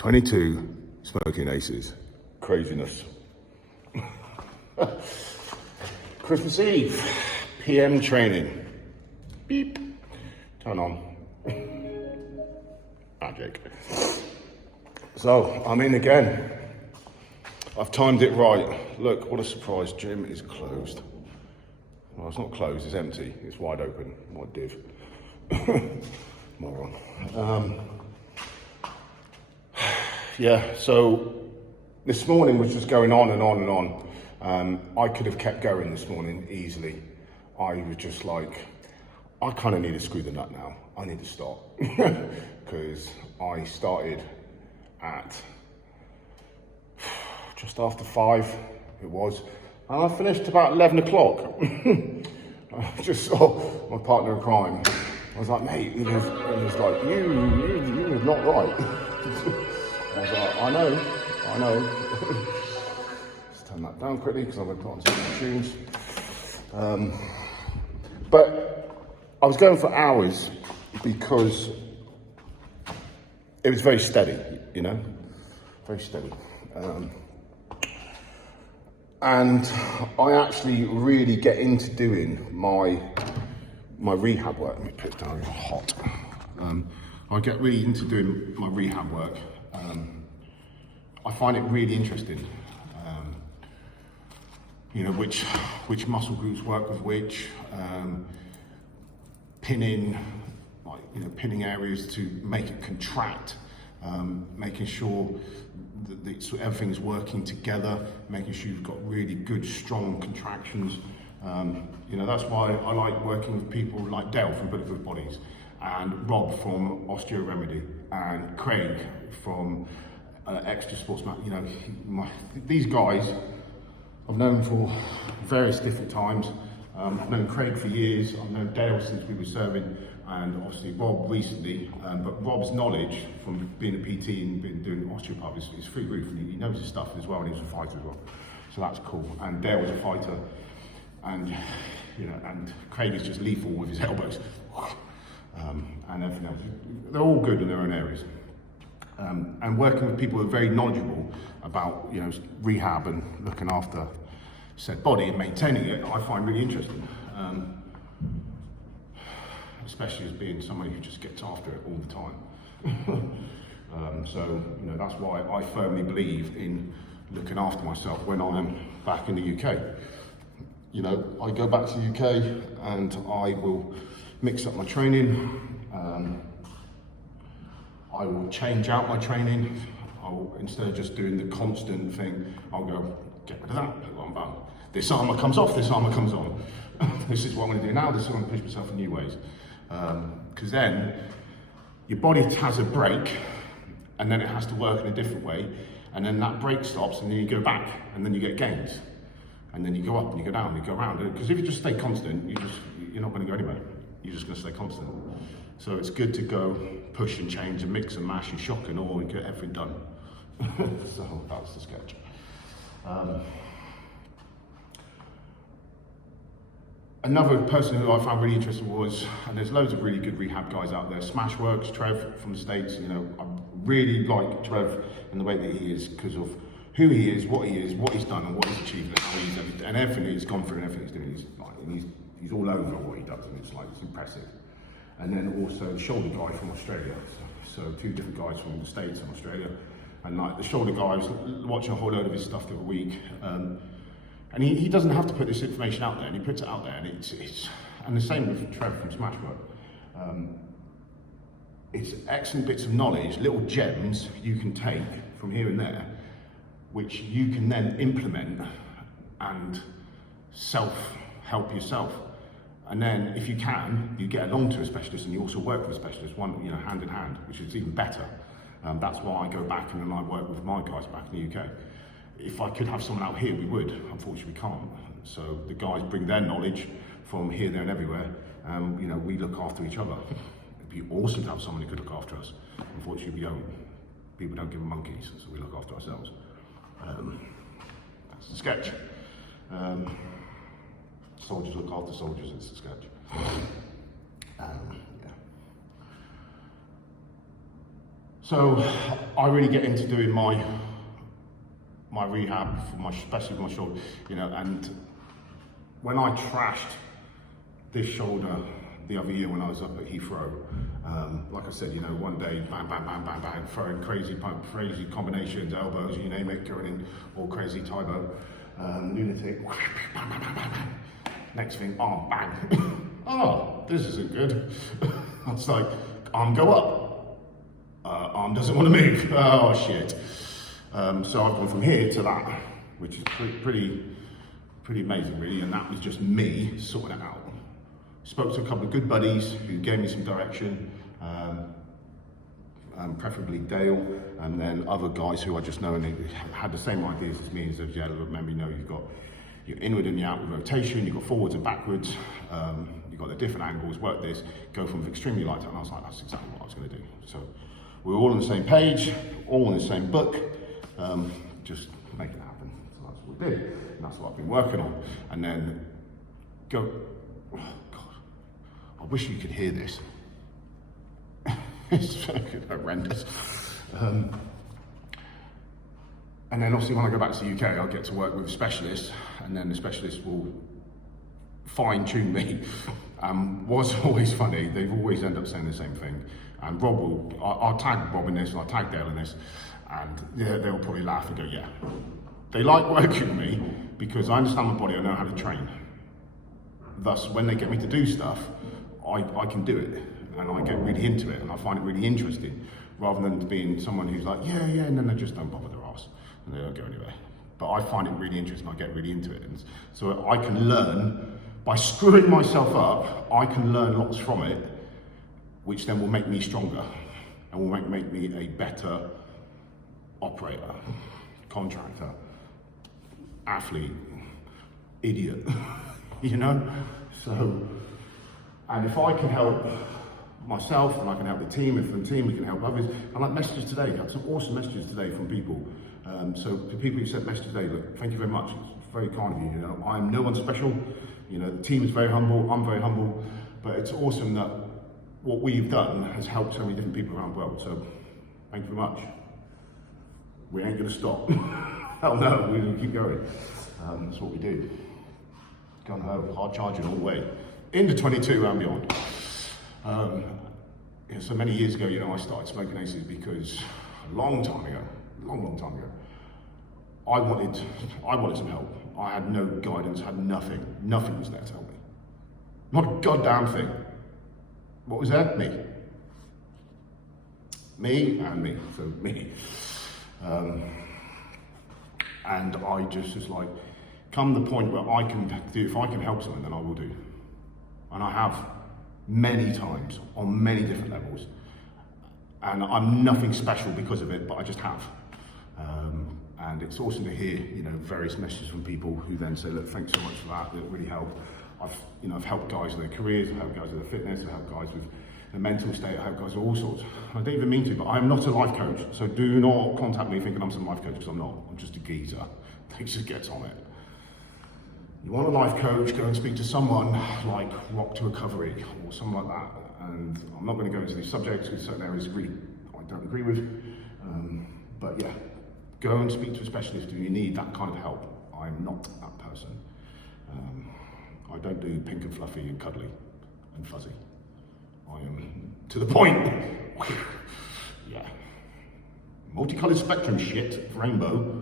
22 Smokin AceS. Craziness. Christmas Eve, PM training. Beep. Turn on. Magic. So, I'm in again. I've timed it right. Look, what a surprise. Gym is closed. Well, it's not closed, it's empty. It's wide open. What div? Moron. Yeah, so this morning was just going on and on and on. I could have kept going this morning easily. I was just like, I kind of need to screw the nut now. I need to stop. Because I started at just after 5, it was. And I finished about 11 o'clock. I just saw my partner in crime. I was like, mate, he was like, you were not right. I was like, I know. Let's turn that down quickly because I'm going to put on some tunes. But I was going for hours because it was very steady, you know, very steady. And I actually really get into doing my rehab work. Let me put it down, it's hot. I get really into doing my rehab work. I find it really interesting, you know, which muscle groups work with which, pinning areas to make it contract, making sure that everything's working together, making sure you've got really good, strong contractions. You know, that's why I like working with people like Dale from Bulletproof Bodies, and Rob from AlwaysReady, and Craig from Extra Sportsman. You know, these guys I've known for various different times. I've known Craig for years, I've known Dale since we were serving, and obviously Rob recently, but Rob's knowledge from being a PT and been doing osteopathy is through the roof, and he knows his stuff as well, and he was a fighter as well, so that's cool. And Dale was a fighter, and you know, and Craig is just lethal with his elbows, and everything else. They're all good in their own areas. And working with people who are very knowledgeable about, you know, rehab and looking after said body and maintaining it, I find really interesting. Especially as being somebody who just gets after it all the time. So, you know, that's why I firmly believe in looking after myself when I'm back in the UK. You know, I go back to the UK and I will mix up my training. I will change out my training. Instead of just doing the constant thing, I'll go, get rid of that, put one button. This armour comes off, this armour comes on. This is what I'm going to do now, this is what I'm going to push myself in new ways. Because then your body has a break, and then it has to work in a different way, and then that break stops, and then you go back, and then you get gains. And then you go up, and you go down, and you go around. Because if you just stay constant, you're not going to go anywhere. You're just going to stay constant. So it's good to go push and change and mix and mash and shock and all and get everything done. So that's the sketch. Another person who I found really interesting was, and there's loads of really good rehab guys out there, Smashworks, Trev from the States. You know, I really like Trev in the way that he is because of who he is, what he's done and what he's achieved and everything he's gone through and everything he's doing. He's all over what he does, and it's impressive. And then also the shoulder guy from Australia. So two different guys from the States and Australia. And like the shoulder guy, I was watching a whole load of his stuff the other week. And he doesn't have to put this information out there, and he puts it out there, and and the same with Trev from Smashwork. It's excellent bits of knowledge, little gems you can take from here and there, which you can then implement and self-help yourself. And then if you can, you get along to a specialist and you also work with a specialist, one, you know, hand in hand, which is even better. That's why I go back and then I work with my guys back in the UK. If I could have someone out here, we would. Unfortunately, we can't. So the guys bring their knowledge from here, there, and everywhere. You know, we look after each other. It'd be awesome to have someone who could look after us. Unfortunately, we don't. People don't give them monkeys, so we look after ourselves. That's the sketch. Soldiers look after soldiers. It's the sketch. Yeah. So I really get into doing my rehab, especially for my shoulder, you know, and when I trashed this shoulder the other year when I was up at Heathrow, like I said, you know, one day, bang, bang, bang, bang, bang, throwing crazy combinations, elbows, you name it, going in all crazy typo, lunatic, bang, bang, bang, bang, bang. Next thing, arm, bang. Oh, this isn't good. It's like, arm go up, arm doesn't want to move. Oh shit. So I've gone from here to that, which is pretty amazing really, and that was just me sorting it out. Spoke to a couple of good buddies who gave me some direction, preferably Dale, and then other guys who I just know and they had the same ideas as me and said, yeah, remember, you know, you've got your inward and your outward rotation, you've got forwards and backwards, you've got the different angles, work this, go from extremely light to, and I was like, that's exactly what I was going to do. So we're all on the same page, all in the same book, just make it happen. So that's what we did, and that's what I've been working on. And then go, oh God, I wish you could hear this. It's fucking horrendous. And then obviously when I go back to the UK, I'll get to work with specialists, and then the specialists will fine tune me. What's always funny, they've always end up saying the same thing. And Rob will, I'll tag Rob in this, and I'll tag Dale in this, and they'll probably laugh and go, yeah. They like working with me because I understand my body, I know how to train. Thus, when they get me to do stuff, I can do it, and I get really into it, and I find it really interesting, rather than being someone who's like, yeah, and then they just don't bother their ass, and they don't go anywhere. But I find it really interesting, I get really into it, and so I can learn, by screwing myself up, I can learn lots from it, which then will make me stronger, and will make me a better operator, contractor, athlete, idiot, you know? So, and if I can help myself and I can help the team, and from the team we can help others. And like messages today, got some awesome messages today from people. So the people who sent messages today, look, thank you very much. It's very kind of you, you know. I'm no one special, you know, the team is very humble, I'm very humble, but it's awesome that what we've done has helped so many different people around the world. So thank you very much. We ain't gonna stop. Hell no, we're gonna keep going. That's what we do. Gun ho, hard charging all the way. Into 22 and beyond. So many years ago, you know, I started Smokin AceS because a long time ago, I wanted some help. I had no guidance, had nothing. Nothing was there to help me. Not a goddamn thing. What was there? Me. Me and me, so me. And I just was like, come the point where I can do, if I can help someone, then I will do. And I have many times on many different levels. And I'm nothing special because of it, but I just have. And it's awesome to hear, you know, various messages from people who then say, look, thanks so much for that, that really helped. I've helped guys with their careers, I've helped guys with their fitness, I've helped guys with their mental state, I've helped guys with all sorts. I don't even mean to, but I'm not a life coach. So do not contact me thinking I'm some life coach, because I'm not. I'm just a geezer that just gets on it. You want a life coach, go and speak to someone like Rock to Recovery or something like that. And I'm not going to go into these subjects because certain areas really I don't agree with. But yeah, go and speak to a specialist if you need that kind of help. I'm not that person. I don't do pink and fluffy and cuddly and fuzzy. I am to the point. Yeah. Multicolored spectrum shit, rainbow.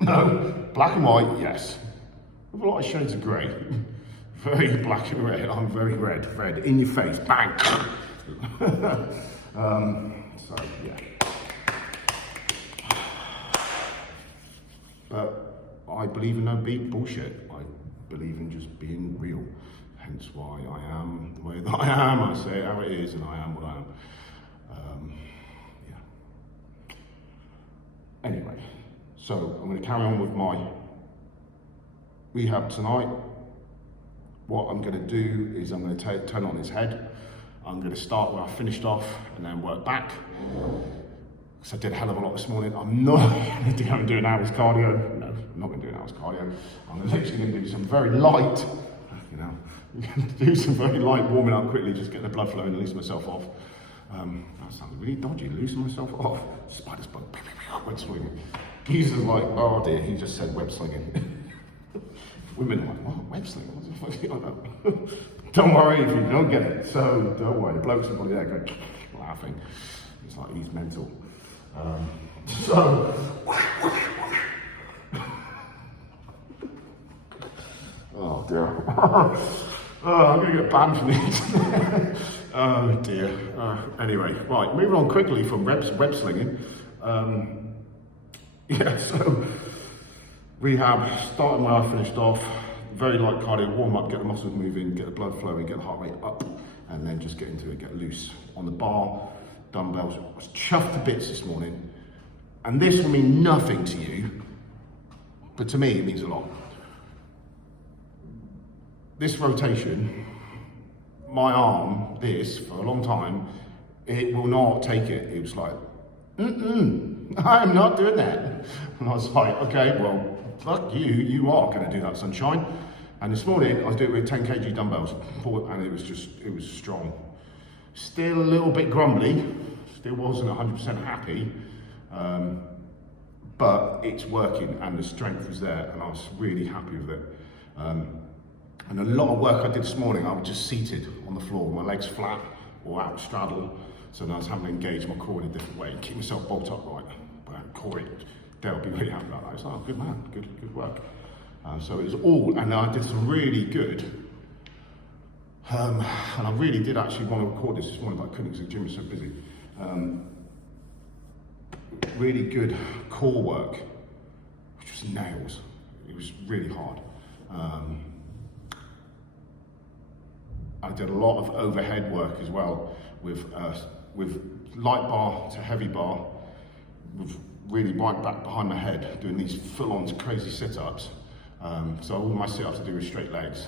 No, black and white, yes. With a lot of shades of grey. Very black and red. I'm very red in your face, bang. So yeah. But I believe in no beat bullshit. I believe in just being real. Hence why I am the way that I am. I say it how it is, and I am what I am. Yeah. Anyway, so I'm going to carry on with my rehab tonight. What I'm going to do is I'm going to turn on his head. I'm going to start where I finished off and then work back. Because I did a hell of a lot this morning. I'm not going to go and do an hour's cardio. No, I'm not going to do an hour's cardio. I'm literally going to do some very light, you know, do some very light warming up quickly, just get the blood flowing and release myself off. That sounds really dodgy, losing myself off. Spider's bug, web swinging. Geezer's like, oh dear, he just said web slinging. Women are like, what, web slinging? What the fuck? I don't know. Don't worry if you don't get it. So don't worry, the blokes are probably there going, laughing. It's like, he's mental. Oh dear. I'm going to get banned from these. Oh dear. Anyway, right, moving on quickly from web slinging. Yeah, so rehab, starting where I finished off. Very light cardio, warm up, get the muscles moving, get the blood flowing, get the heart rate up, and then just get into it, get loose. On the bar, dumbbells. I was chuffed to bits this morning. And this will mean nothing to you, but to me it means a lot. This rotation, my arm, this, for a long time, it will not take it. It was like, I'm not doing that. And I was like, okay, well, fuck you, you are gonna do that, sunshine. And this morning, I was doing it with 10 kg dumbbells, and it was strong. Still a little bit grumbly, still wasn't 100% happy, but it's working and the strength was there and I was really happy with it. And a lot of work I did this morning, I was just seated on the floor, my legs flat or out straddle, so then I was having to engage my core in a different way and keep myself bolt upright. But Corey, they'll be really happy about that. It's like, oh, good man, good work. So it was all, and I did some really good, and I really did actually want to record this morning, but I couldn't because the gym was so busy. Really good core work, which was nails. It was really hard. I did a lot of overhead work as well with light bar to heavy bar, with really right back behind my head, doing these full-on crazy sit-ups. So all my sit-ups I do with straight legs,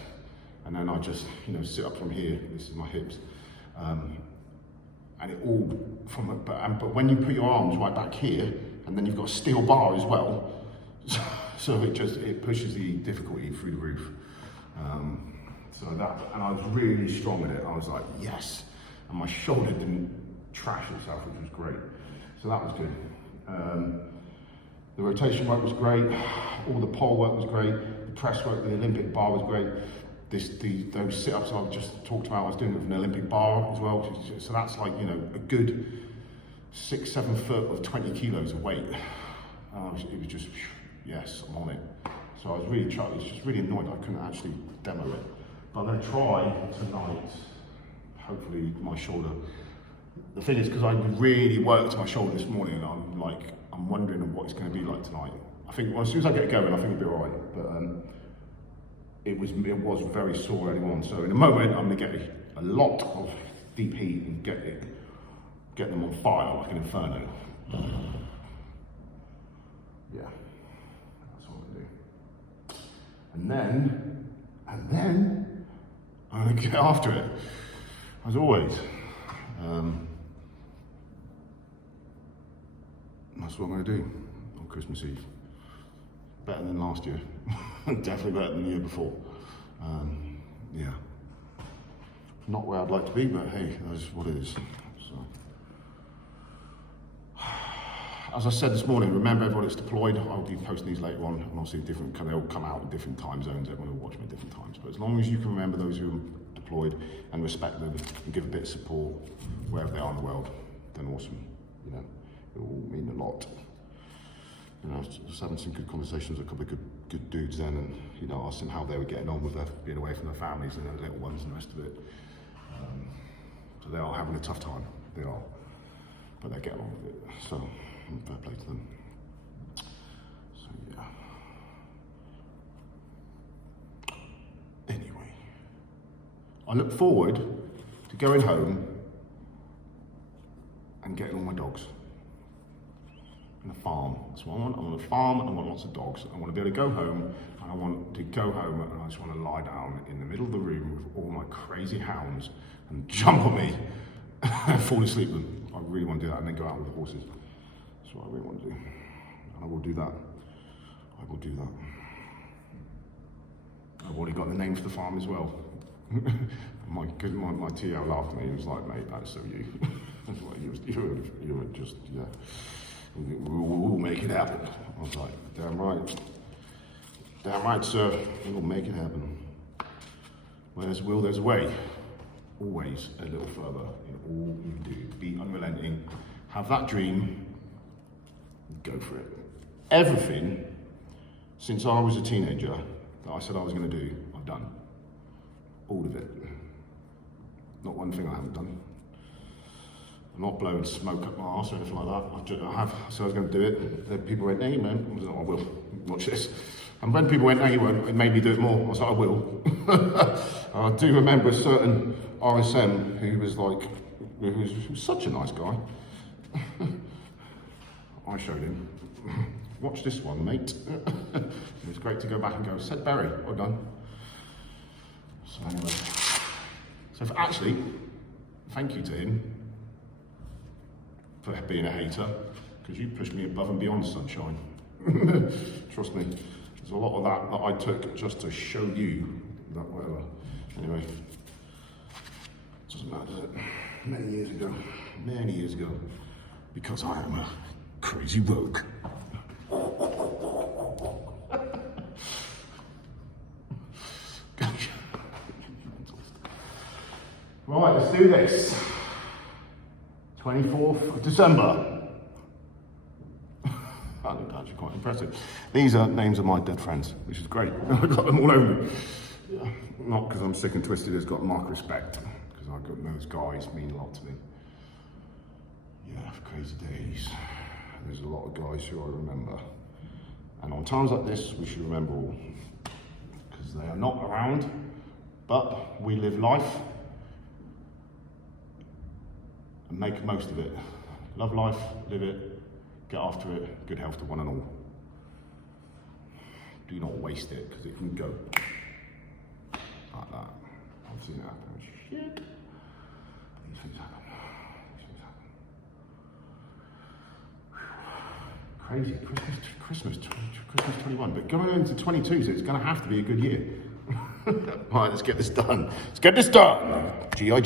and then I just, sit up from here. This is my hips, and it all but when you put your arms right back here, and then you've got a steel bar as well, so it pushes the difficulty through the roof. And I was really strong in it. I was like, yes, and my shoulder didn't trash itself, which was great. So that was good. The rotation work was great. All the pole work was great. The press work, the Olympic bar was great. Those sit-ups I just talked about, I was doing with an Olympic bar as well. So that's like, a good 6-7 foot of 20 kilos of weight. It was just, yes, I'm on it. So I was really just really annoyed I couldn't actually demo it. But I'm going to try tonight, hopefully my shoulder. The thing is, because I really worked my shoulder this morning, and I'm wondering what it's going to be like tonight. I think, well, as soon as I get going, I think it'll be all right. But it was very sore early on. So in a moment, I'm going to get a lot of deep heat and get them on fire like an inferno. Yeah, that's what I'm going to do. And then I'm going to get after it, as always. That's what I'm going to do on Christmas Eve. Better than last year. Definitely better than the year before. Yeah. Not where I'd like to be, but hey, that's what it is. So. As I said this morning, remember everyone that's deployed. I'll be posting these later on, and obviously they all come out in different time zones. Everyone will watch me at different times. But as long as you can remember those who are deployed and respect them and give a bit of support wherever they are in the world, then awesome. It will mean a lot. I was just having some good conversations with a couple of good dudes then, and asked them how they were getting on with being away from their families and their little ones and the rest of it. So they are having a tough time. They are, but they're getting on with it. So fair play to them. So yeah. Anyway, I look forward to going home and getting all my dogs. And a farm. That's what I want. I want a farm and I want lots of dogs. I want to be able to go home, and I want to go home and I just want to lie down in the middle of the room with all my crazy hounds and jump on me and fall asleep with them. I really want to do that, and then go out with the horses. That's what I really want to do. And I will do that. I will do that. I've already got the name for the farm as well. My TR laughed at me and was like, mate, that's so you. You were just, yeah. We'll make it happen. I was like, damn right, sir. We'll make it happen. Where there's a will, there's a way. Always a little further in all you do. Be unrelenting. Have that dream. Go for it. Everything since I was a teenager that I said I was going to do, I've done. All of it. Not one thing I haven't done. I'm not blowing smoke up my arse or anything like that. I have, so I was going to do it. Then people went, no, you won't. I was like, I will. Watch this. And when people went, no, you won't, it made me do it more. I was like, I will. I do remember a certain RSM who was like, who was such a nice guy. I showed him. Watch this one, mate. It was great to go back and go, said Barry, well done. So anyway, actually, thank you to him for being a hater, because you pushed me above and beyond, sunshine. Trust me, there's a lot of that I took just to show you that whatever. Anyway, it doesn't matter, does it? Many years ago, because I am a crazy rogue. Right, let's do this. 24th of December. That's actually quite impressive. These are names of my dead friends, which is great. I got them all over me. Yeah. Not because I'm sick and twisted, it's got marked respect, because I got those guys mean a lot to me. Yeah, crazy days. There's a lot of guys who I remember. And on times like this, we should remember all, because they are not around, but we live life and make the most of it. Love life, live it, get after it, good health to one and all. Do not waste it, because it can go like that. I've seen it happen. Shit. These things happen. Crazy, Christmas 21, but going into 22, so it's going to have to be a good year. Right, let's get this done. G.I. Joe.